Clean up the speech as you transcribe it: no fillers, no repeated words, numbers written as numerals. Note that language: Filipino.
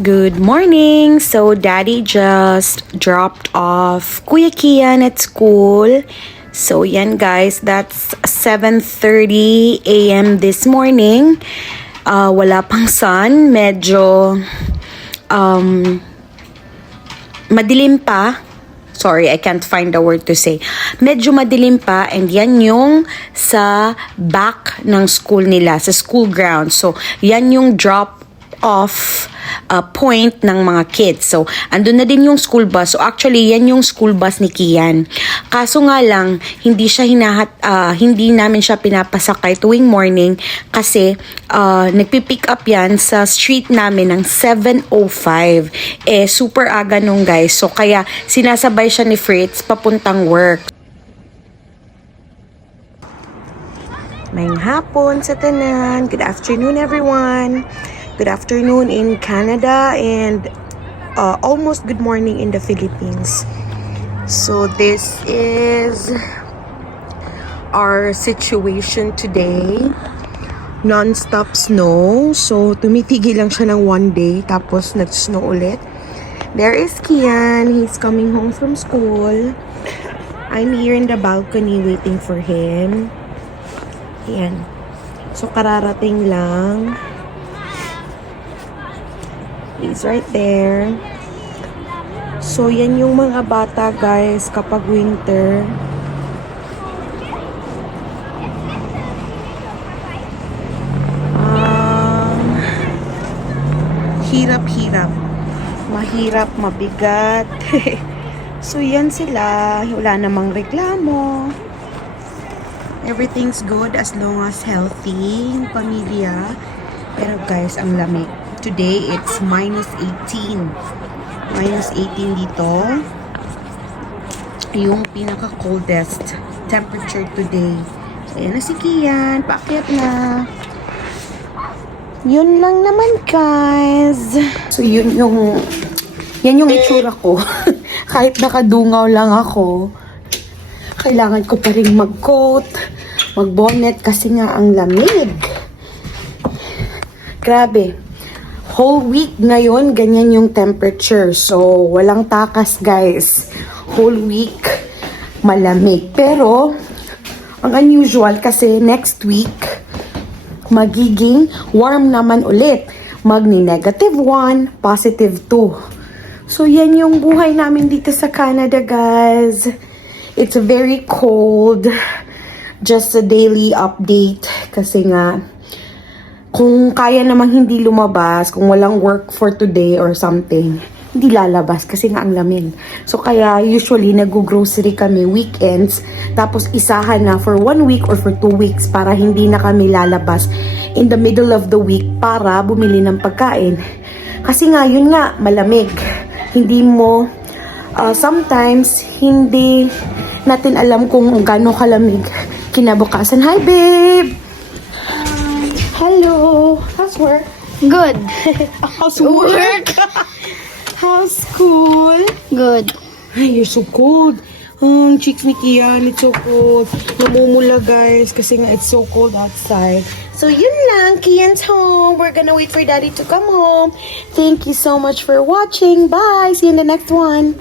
Good morning! So, Daddy just dropped off Kuya Kian at school. So, yan guys, that's 7:30 a.m. this morning. Wala pang sun. Medyo madilim pa. Sorry, I can't find the word to say. Medyo madilim pa, and yan yung sa back ng school nila, sa school ground. So, yan yung drop off point ng mga kids. So, andun na din yung school bus. So, actually, yan yung school bus ni Kian. Kaso nga lang, hindi namin siya pinapasakay tuwing morning kasi nagpipick up yan sa street namin ng 7:05. Super aga nung guys. So, kaya sinasabay siya ni Fritz papuntang work. Mayang hapon sa tanan. Good afternoon, everyone. Good afternoon in Canada and almost good morning in the Philippines. So this is our situation today. Non-stop snow. So tumitigil lang siya ng one day tapos nag-snow ulit. There is Kian. He's coming home from school. I'm here in the balcony waiting for him. Yan. So kararating lang. He's right there. So, yan yung mga bata, guys, kapag winter. Hirap-hirap. Mahirap, mabigat. So, yan sila. Wala namang reklamo. Everything's good as long as healthy yung pamilya. Pero, guys, ang lamig. Today, it's minus 18. Minus 18 dito. Yung pinaka-coldest temperature today. Ayan na si Kian. Paakyat na. Yun lang naman, guys. So, yan yung itsura ko. Kahit nakadungaw lang ako, kailangan ko pa rin mag-coat, mag-bonnet kasi nga ang lamig. Grabe. Whole week ngayon, ganyan yung temperature. So, walang takas, guys. Whole week, malamig. Pero, ang unusual kasi next week, magiging warm naman ulit. Magni-1, +2. So, yan yung buhay namin dito sa Canada, guys. It's very cold. Just a daily update. Kasi nga, kung kaya namang hindi lumabas, kung walang work for today or something, hindi lalabas kasi nga ang lamig. So kaya usually nag-grocery kami weekends, tapos isahan na for 1 week or for 2 weeks para hindi na kami lalabas in the middle of the week para bumili ng pagkain. Kasi nga, yun nga, malamig. Hindi mo, sometimes, hindi natin alam kung gaano kalamig kinabukasan. Hi, babe! Hello. How's work? Good. How's work? How's school? Good. Ay, you're so cold. Cheeks ni Kian, it's so cold. Namumula, guys, kasi nga it's so cold outside. So, yun lang. Kian's home. We're gonna wait for Daddy to come home. Thank you so much for watching. Bye. See you in the next one.